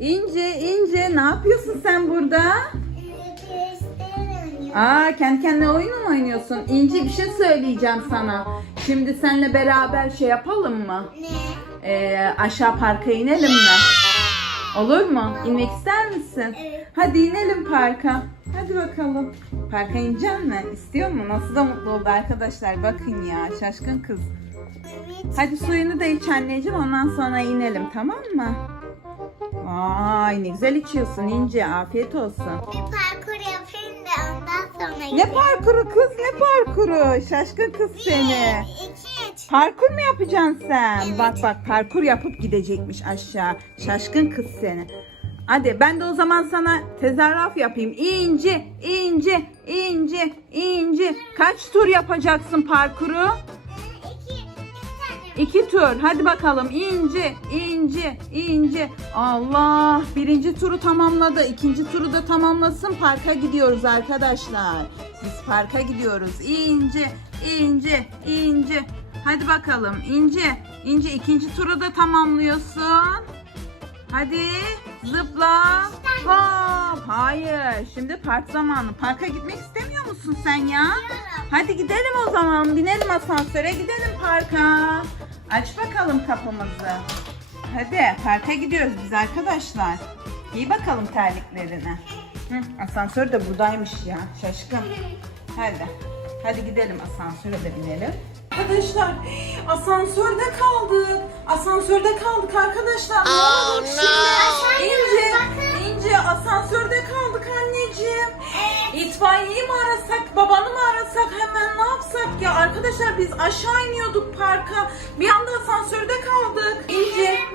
İnce, İnce ne yapıyorsun sen burada? Aa kendi kendine oyun mu oynuyorsun? İnce bir şey söyleyeceğim sana. Şimdi seninle beraber şey yapalım mı? Ne? Ee, aşağı parka inelim mi? Olur mu? İnmek ister misin? Evet. Hadi inelim parka. Hadi bakalım. Parka inecek mi? İstiyor mu? Nasıl da mutlu oldu arkadaşlar. Bakın ya şaşkın kız. Hadi suyunu da iç anneciğim ondan sonra inelim tamam mı? Vay ne güzel içiyorsun İnce. Afiyet olsun. Bir parkur yapayım da ondan sonra Ne parkuru kız ne parkuru? Şaşkın kız seni. Bir, iki, üç. Parkur mu yapacaksın sen? Bak bak parkur yapıp gidecekmiş aşağı. Şaşkın kız seni. Hadi ben de o zaman sana tezahürat yapayım. İnce, ince, ince, ince. Kaç tur yapacaksın parkuru? İki tur. Hadi bakalım. İnce, ince, ince. Allah. Birinci turu tamamladı. İkinci turu da tamamlasın. Parka gidiyoruz arkadaşlar. Biz parka gidiyoruz. İnce, ince, ince. Hadi bakalım. İnce, ince. ikinci turu da tamamlıyorsun. Hadi zıpla. Hop. Hayır. Şimdi park zamanı. Parka gitmek istemiyor musun sen ya? Hadi gidelim o zaman. Binelim asansöre gidelim parka. Aç bakalım kapımızı. Hadi parka gidiyoruz biz arkadaşlar. Giy bakalım terliklerini. Hı, asansör de buradaymış ya. Şaşkın. Hadi. Hadi gidelim asansöre de binelim. Arkadaşlar asansörde kaldık. Asansörde kaldık arkadaşlar. Ne oldu şimdi? İtfaiyeyi mi arasak, babanı mı arasak hemen ne yapsak ya? Arkadaşlar biz aşağı iniyorduk parka. Bir anda asansörde kaldık.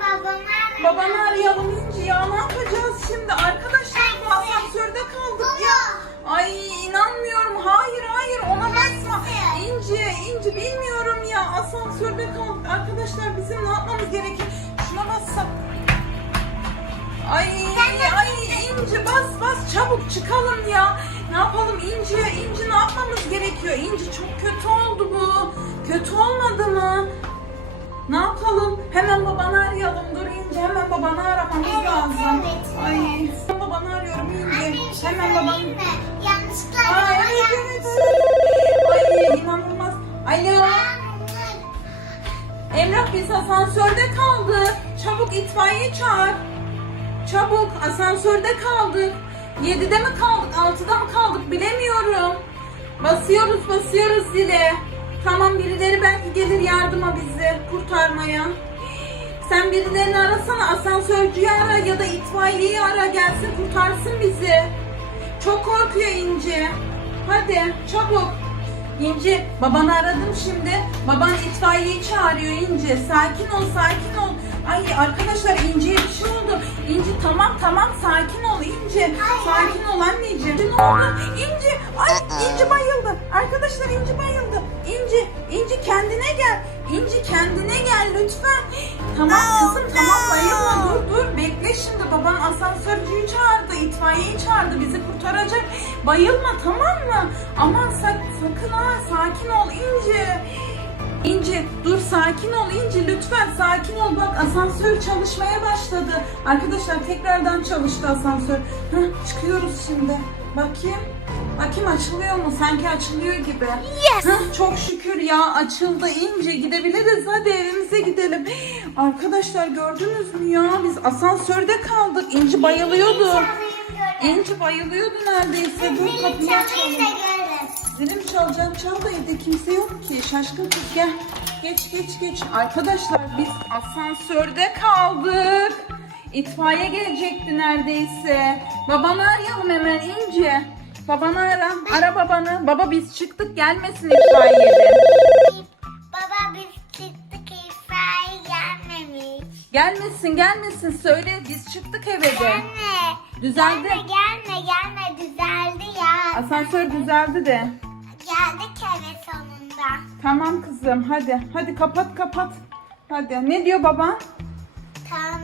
Babamı babanı arayalım İnce ya. Ne yapacağız şimdi? Arkadaşlar bu asansörde kaldık ya. Ay inanmıyorum. Hayır hayır ona basma. İnce, İnce bilmiyorum ya. Asansörde kaldık. Arkadaşlar bizim ne yapmamız gerekir? Şuna bassak. Ay ay İnci bas bas çabuk çıkalım ya. Ne yapalım İnci İnci ne yapmamız gerekiyor? İnci çok kötü oldu bu. Kötü olmadı mı? Ne yapalım? Hemen babanı arayalım. Dur İnci hemen babanı aramamız Evet, lazım. evet, Ay ben babanı arıyorum Anne İnci. bir şey Hemen babanı. Yanlışlıkla Ay evet evet. Ay inanılmaz. Alo. Emrah biz asansörde kaldık. Çabuk itfaiye çağır. Çabuk asansörde kaldık. 7'de mi kaldık 6'da mı kaldık. Basıyoruz basıyoruz zile. Tamam birileri belki gelir yardıma bizi kurtarmaya. Sen birilerini arasana asansörcüyü ara ya da itfaiyeyi ara gelsin kurtarsın bizi. Çok korkuyor İnci. Hadi çabuk. İnci babanı aradım şimdi. Baban itfaiyeyi çağırıyor İnci. Sakin ol sakin ol. Ay arkadaşlar İnci'ye bir şey oldu. İnci tamam tamam sakin ol İnci. Sakin ol anneciğim. Ne oldu? İnci ay İnci bayıldı. Arkadaşlar İnci bayıldı. İnci İnci kendine gel. İnci kendine gel lütfen. Tamam kızım tamam bayılma dur dur. Bekle şimdi baban asansörcüyü çağırdı. itfaiyeyi çağırdı. Bizi kurtaracak. Bayılma tamam mı? Aman sak- sakın ha sakin ol İnci. İnci dur sakin ol İnci lütfen sakin ol bak asansör çalışmaya başladı. Arkadaşlar tekrardan çalıştı asansör. Heh, çıkıyoruz şimdi. Bakayım. Bakayım açılıyor mu? Sanki açılıyor gibi. Yes. Heh, çok şükür ya açıldı İnci gidebiliriz hadi evimize gidelim. Arkadaşlar gördünüz mü ya biz asansörde kaldık. İnci bayılıyordu. İnci bayılıyordu neredeyse. Dur kapıyı açalım. Zilim çalacağım çal da evde kimse yok ki. Şaşkın kız gel. Geç geç geç. Arkadaşlar biz asansörde kaldık. İtfaiye gelecekti neredeyse. Babanı arayalım hemen İnci. Babanı ara. Ara babanı. Baba biz çıktık gelmesin itfaiyede. Baba biz çıktık itfaiye gelmemiş. Gelmesin gelmesin söyle biz çıktık eve de. Gelme. Düzeldi. Gelme gelme gelme düzeldi ya. Asansör düzeldi de. Geldik eve sonunda. Tamam kızım hadi. Hadi kapat kapat. Hadi. Ne diyor baba? Tam,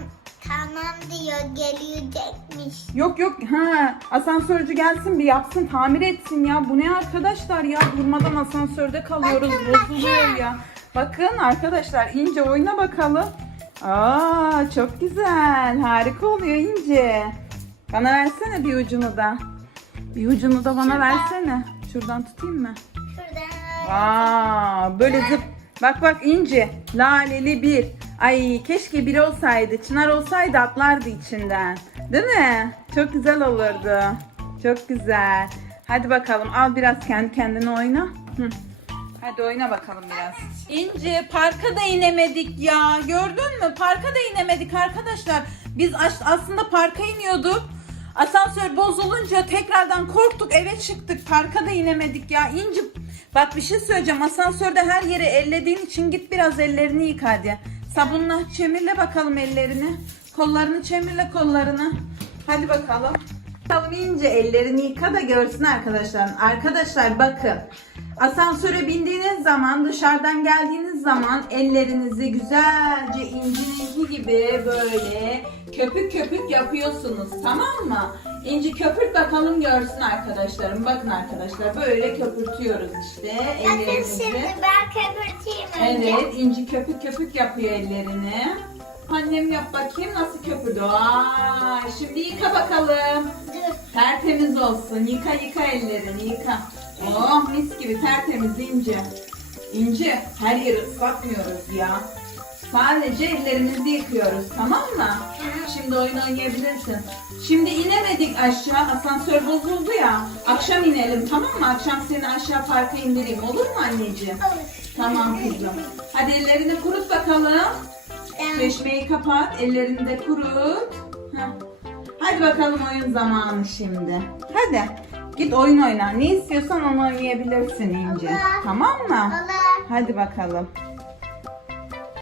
tamam diyor gelecekmiş. Yok yok ha asansörcü gelsin bir yapsın tamir etsin ya. Bu ne arkadaşlar ya durmadan asansörde kalıyoruz Bakın, bozuluyor bakın. ya. Bakın arkadaşlar ince oyuna bakalım. Aa çok güzel. Harika oluyor İnce. Bana versene bir ucunu da. Bir ucunu da bana Şuradan. versene. Şuradan tutayım mı? Şuradan. Aa böyle zıp. Bak bak İnce. Laleli bir. Ay keşke biri olsaydı. Çınar olsaydı atlardı içinden. Değil mi? Çok güzel olurdu. Çok güzel. Hadi bakalım al biraz kendi kendine oyna. Hı. Hadi oyna bakalım biraz. İnce parka da inemedik ya. Gördün mü? Parka da inemedik arkadaşlar. Biz as- aslında parka iniyorduk. Asansör bozulunca tekrardan korktuk eve çıktık. Parka da inemedik ya. İnci bak bir şey söyleyeceğim. Asansörde her yeri ellediğin için git biraz ellerini yıka hadi. Sabunla çemirle bakalım ellerini. Kollarını çemirle kollarını. Hadi bakalım. Bakalım ince ellerini yıka da görsün arkadaşlar. Arkadaşlar bakın. Asansöre bindiğiniz zaman dışarıdan geldiğiniz zaman ellerinizi güzelce incininki gibi böyle köpük köpük yapıyorsunuz tamam mı? İnci köpürt bakalım görsün arkadaşlarım. Bakın arkadaşlar böyle köpürtüyoruz işte ellerimizi. şimdi ben köpürteyim önce. Evet, inci köpük köpük yapıyor ellerini. Annem yap bakayım nasıl köpürdü. Vay, şimdi yıka bakalım. Dur. Tertemiz olsun. Yıka yıka ellerini yıka. Oh mis gibi tertemiz ince. İnce her yeri ıslatmıyoruz ya. Sadece ellerimizi yıkıyoruz tamam mı? Şimdi oyun oynayabilirsin. Şimdi inemedik aşağı. Asansör bozuldu ya. Akşam inelim tamam mı? Akşam seni aşağı parka indireyim olur mu anneciğim? Olur. Tamam kızım. Hadi ellerini kurut bakalım. Çeşmeyi kapat, ellerini de kurut. Heh. Hadi bakalım oyun zamanı şimdi. Hadi. Git oyun oyna. Ne istiyorsan onu oynayabilirsin İnce. Tamam mı? Olur. Hadi bakalım.